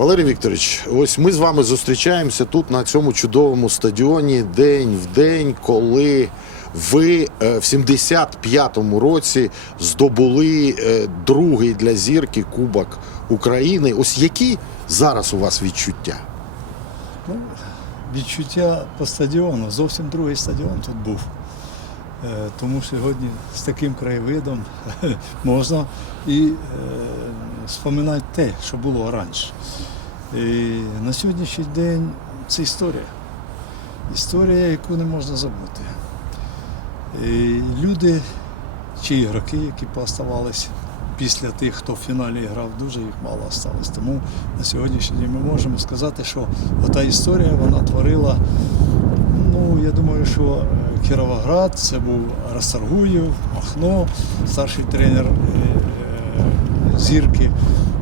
Валерій Вікторович, ось ми з вами зустрічаємося тут на цьому чудовому стадіоні день в день, коли ви е, в 75-му році здобули е, другий для зірки Кубок України. Ось які зараз у вас відчуття? Ну, відчуття по стадіону. Зовсім другий стадіон тут був. Е, Тому сьогодні з таким краєвидом можна і е, споминати те, що було раніше. І на сьогоднішній день це історія. Історія, яку не можна забути. І люди чи ігроки, які пооставались після тих, хто в фіналі грав, дуже їх мало осталось. Тому на сьогоднішній день ми можемо сказати, що ота історія вона творила. Ну, я думаю, що Кіровоград це був Расторгуєв, Махно, старший тренер е, е, зірки.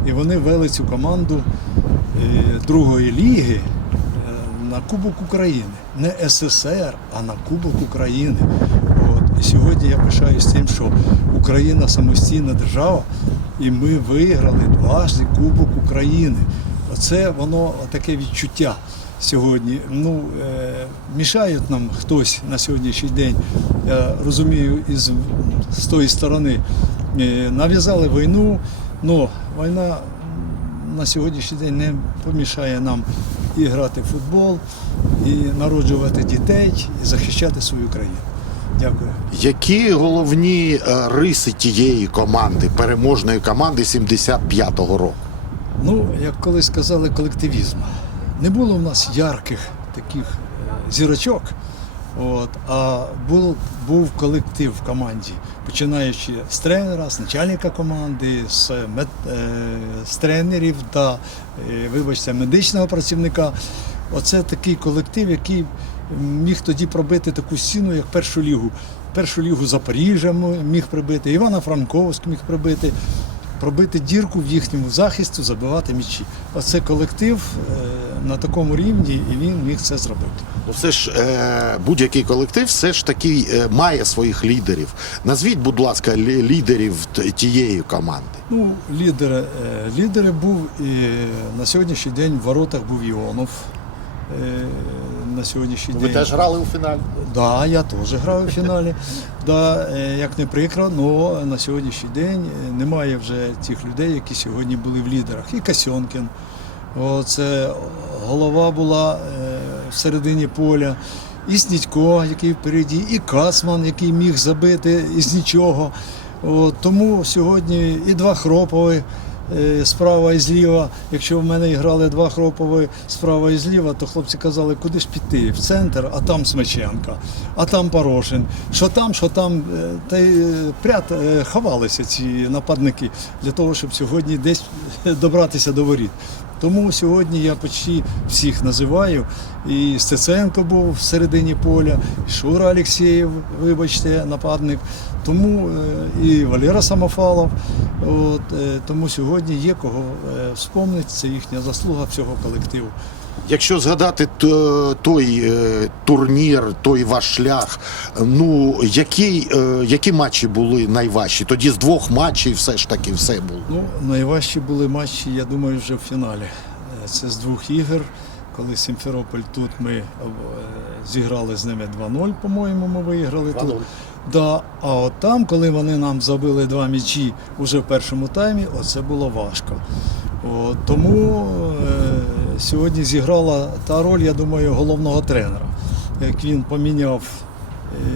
І вони вели цю команду е, другої ліги на Кубок України. Не СССР, а на Кубок України. От. І сьогодні я пишаюсь тим, що Україна самостійна держава, і ми виграли дважди Кубок України. Оце воно таке відчуття сьогодні. Ну, е, мішають нам хтось на сьогоднішній день, я розумію, із, з тої сторони. Е, нав'язали війну, але війна на сьогоднішній день не помішає нам і грати в футбол, і народжувати дітей, і захищати свою країну. Дякую. Які головні е, риси тієї команди, переможної команди 75-го року? Ну, як колись сказали, колективізм. Не було в нас ярких таких е, зірочок, от, а був, був колектив в команді, починаючи з тренера, з начальника команди, з, мед, е, з тренерів та, е, вибачте, медичного працівника. Оце такий колектив, який міг тоді пробити таку стіну, як першу лігу. Першу лігу Запоріжжя міг прибити, Івана Франковськ міг прибити пробити дірку в їхньому захисті, забивати м'ячі. Оце колектив е, на такому рівні, і він міг це зробити. Ну, все ж е, будь-який колектив все ж таки е, має своїх лідерів. Назвіть, будь ласка, лі- лідерів тієї команди. Ну, лідери, е, лідери був і на сьогоднішній день в воротах був Іонов. Е, На сьогоднішній Ви день. теж грали у фіналі? Да, я теж грав у фіналі. Да, е, як не прикро, але на сьогоднішній день немає вже тих людей, які сьогодні були в лідерах. І Касьонкін. Це голова була е, в середині поля. І Снідько, який впереді, і Касман, який міг забити із нічого. От, тому сьогодні і два хропові е, справа і зліва. Якщо в мене грали два хропові справа і зліва, то хлопці казали, куди ж піти? В центр, а там Смаченка, а там Порошин. Що там, що там, е, та й е, прят е, ховалися ці нападники для того, щоб сьогодні десь добратися до воріт. Тому сьогодні я почти всіх називаю. І Стеценко був в середині поля, Шура Олексєєв, вибачте, нападник. Тому е, і Валера Самофалов. От, е, тому сьогодні є кого е, вспомнити, це їхня заслуга всього колективу. Якщо згадати той турнір, той ваш шлях, ну які, які матчі були найважчі? Тоді з двох матчів все ж таки все було. Ну, найважчі були матчі, я думаю, вже в фіналі. Це з двох ігор. Коли Сімферополь тут ми зіграли з ними 2-0, по-моєму, ми виграли 2:0. тут. Да, а от там, коли вони нам забили два м'ячі уже в першому таймі, оце було важко. От, тому е, сьогодні зіграла та роль, я думаю, головного тренера. Як він поміняв е,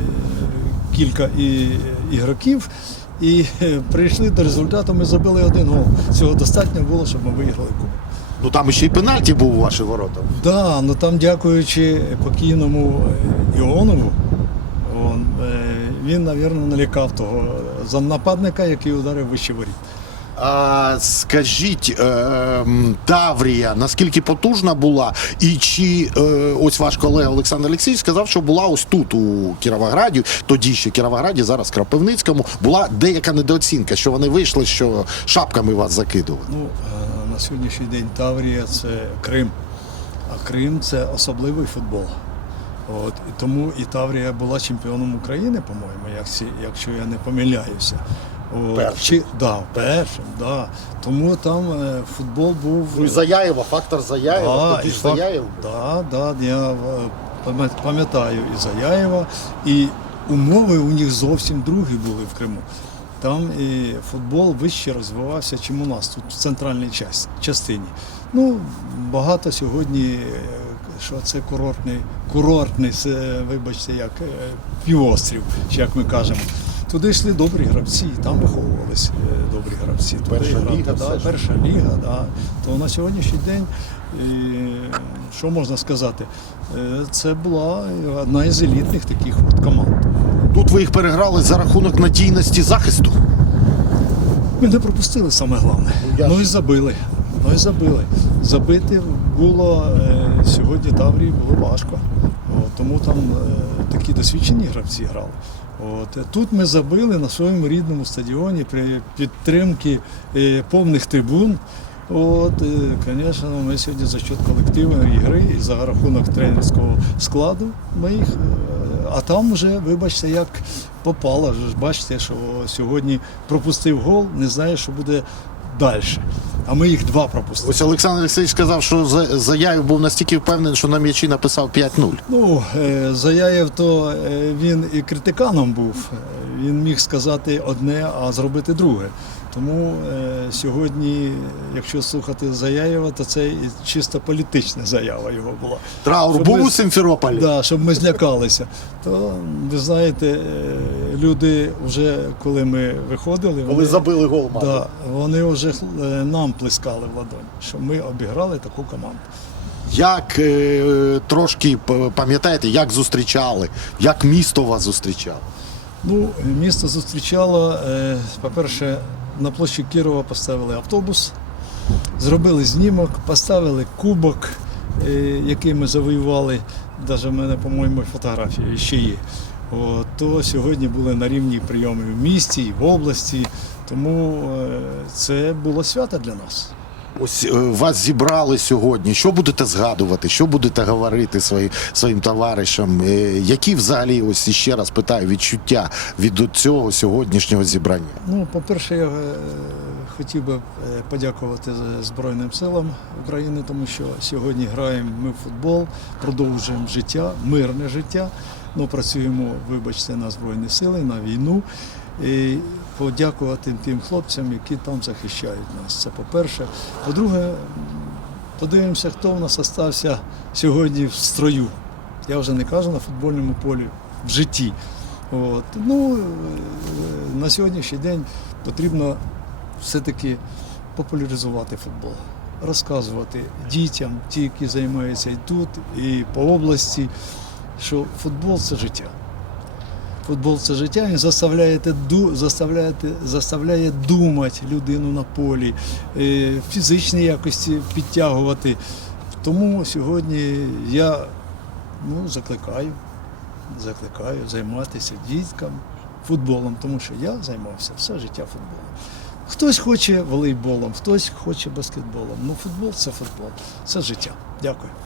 кілька і, ігроків і е, прийшли до результату, ми забили один гол. Цього достатньо було, щоб ми виграли кубок. Ну там ще й пенальті був у ваші ворота. Да, ну там, дякуючи покійному е, Іонову, він, мабуть, налякав того замнападника, який ударив вище воріт. А, скажіть, е, Таврія наскільки потужна була, і чи е, ось ваш колега Олександр Олексійович сказав, що була ось тут у Кіровограді, тоді ще Кіровограді, зараз Кропивницькому, була деяка недооцінка, що вони вийшли, що шапками вас закидували. Ну, е, на сьогоднішній день Таврія це Крим. А Крим це особливий футбол. От, і тому і Таврія була чемпіоном України, по-моєму, як якщо я не помиляюся. Першим. Да, першим, да. Тому там е, футбол був. Ну і Заяєва, фактор Заяєва, Да, тоді ж факт- Заяєв. Да, да, я е, пам'ятаю і Заяєва, і умови у них зовсім другі були в Криму. Там і футбол вище розвивався, чим у нас тут в центральній частині. Ну, багато сьогодні, е, що це курортний, курортний, вибачте, як е, півострів, чи як ми кажемо. Туди йшли добрі гравці, там виховувалися е, добрі гравці. Туди Перша грати, ліга, да, перша ліга, да. то на сьогоднішній день, е, що можна сказати, е, це була одна із елітних таких от команд. Тут ви їх переграли за рахунок надійності захисту. Ми не пропустили саме головне. Ну, Ну і забили. Ну і забили. Забити було е, сьогодні Таврії було важко. От, тому там е, такі досвідчені гравці грали. От, е, тут ми забили на своєму рідному стадіоні при підтримці е, повних трибун. От, звісно, ми сьогодні за счет колективної гри і за рахунок тренерського складу ми їх. е, А там вже, вибачте, як попало. Бачите, що сьогодні пропустив гол, не знає, що буде далі. А ми їх два пропустили. Ось Олександр Олексійович сказав, що За- Заяєв був настільки впевнений, що на м'ячі написав 5-0. Ну, е, Заяєв, то е, він і критиканом був. Він міг сказати одне, а зробити друге. Тому е, сьогодні, якщо слухати Заяєва, то це чисто політична заява його була. Траур Щоб був ми- у Симферополі? Да, щоб ми злякалися. То ви знаєте, е, люди вже коли ми виходили, Коли вони, забили гол, мабуть. да, вони вже е, нам плескали в ладонь, що ми обіграли таку команду. Як е, трошки пам'ятаєте, як зустрічали, як місто вас зустрічало? Ну, місто зустрічало, е, по-перше, на площі Кірова поставили автобус, зробили знімок, поставили кубок, е, який ми завоювали. Навіть в мене, по-моєму, фотографії ще є. От, то сьогодні були на рівні прийоми в місті і в області. Тому е, це було свято для нас. Ось е, вас зібрали сьогодні. Що будете згадувати? Що будете говорити свої, своїм товаришам? Е, Які взагалі, ось іще раз питаю, відчуття від цього сьогоднішнього зібрання? Ну, по-перше, я е, хотів би подякувати Збройним силам України, тому що сьогодні граємо ми в футбол, продовжуємо життя, мирне життя. Ну, працюємо, вибачте, на Збройні сили, на війну. І подякувати тим хлопцям, які там захищають нас. Це по-перше. По-друге, подивимося, хто в нас залишився сьогодні в строю. Я вже не кажу на футбольному полі, в житті. От. Ну, е, на сьогоднішній день потрібно все-таки популяризувати футбол, розказувати дітям, ті, які займаються і тут, і по області, що футбол це життя. Футбол це життя, він заставляє, заставляє, заставляє думати людину на полі, е, фізичні якості підтягувати. Тому сьогодні я ну, закликаю, закликаю займатися діткам футболом, тому що я займався все життя футболом. Хтось хоче волейболом, хтось хоче баскетболом. Ну, футбол це футбол, це життя. Дякую.